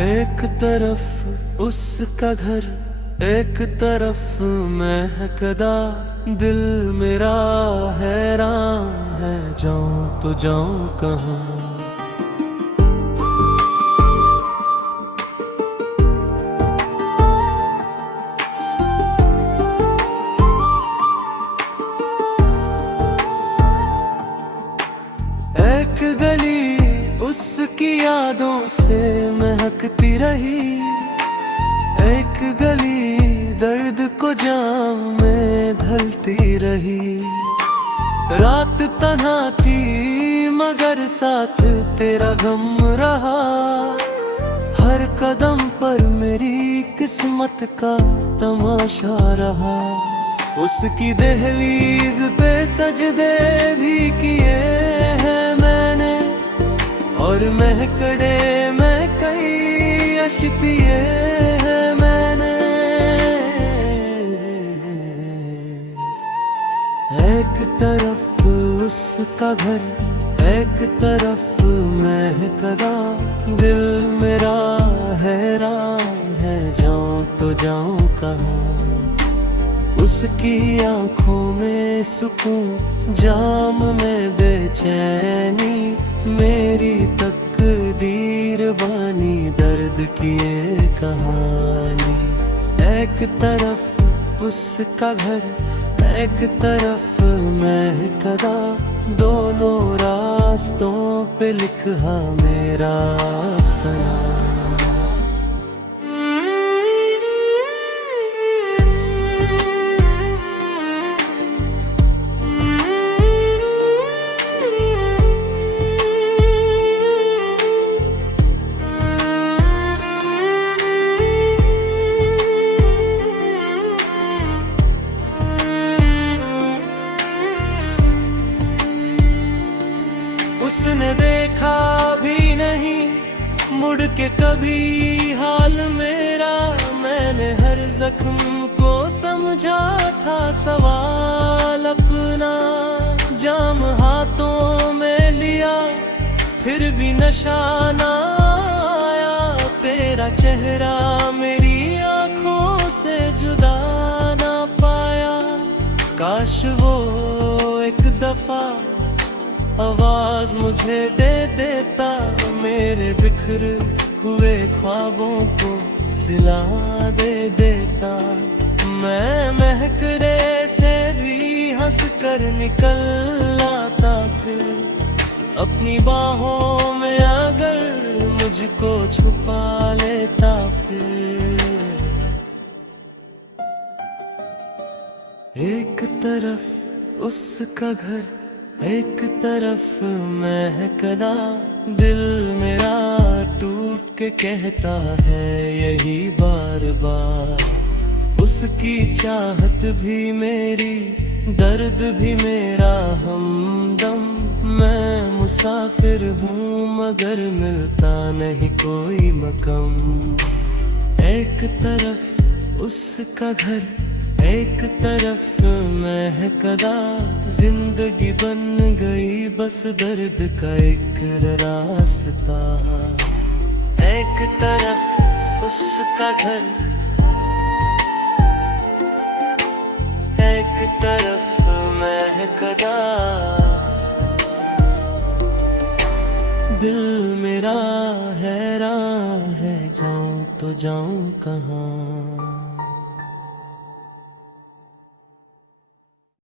एक तरफ उसका घर, एक तरफ महकदा दिल मेरा हैरान है, जाऊं तो जाऊं कहाँ। एक गली उसकी यादों से महकती रही, एक गली दर्द को जाम में ढलती रही। रात तन्हा थी मगर साथ तेरा गम रहा, हर कदम पर मेरी किस्मत का तमाशा रहा। उसकी दहलीज पे सजदे भी किए हैं मैंने, और महकड़े में कई यश पिए हैं मैंने। एक तरफ उसका घर, एक तरफ महकदा दिल मेरा हैरान है, जाऊं तो जाऊं कहाँ। उसकी आंखों में सुकून, जाम में बेचैनी, मेरी तकदीर बानी दर्द की ये कहानी। एक तरफ उसका घर, एक तरफ महकदा, दोनों रास्तों पे लिखा मेरा अफसाना। उसने देखा भी नहीं मुड़ के कभी हाल मेरा, मैंने हर जख्म को समझा था सवाल अपना। जाम हाथों में लिया फिर भी नशा ना आया, तेरा चेहरा मेरी आंखों से जुदा ना पाया। काश वो एक दफा आवाज मुझे दे देता, मेरे बिखर हुए ख्वाबों को सिला दे देता। मैं महकड़े से भी हंस कर निकल आता, फिर अपनी बाहों में अगर मुझको छुपा लेता। फिर एक तरफ उसका घर, एक तरफ महकदा दिल मेरा टूट के कहता है यही बार बार। उसकी चाहत भी मेरी, दर्द भी मेरा हमदम। मैं मुसाफिर हूँ मगर मिलता नहीं कोई मकम। एक तरफ उसका घर, एक तरफ महकदा, जिंदगी बन गई बस दर्द का एक रास्ता। एक तरफ उसका घर, एक तरफ महकदा, दिल मेरा हैरान है, जाऊं तो जाऊं कहाँ।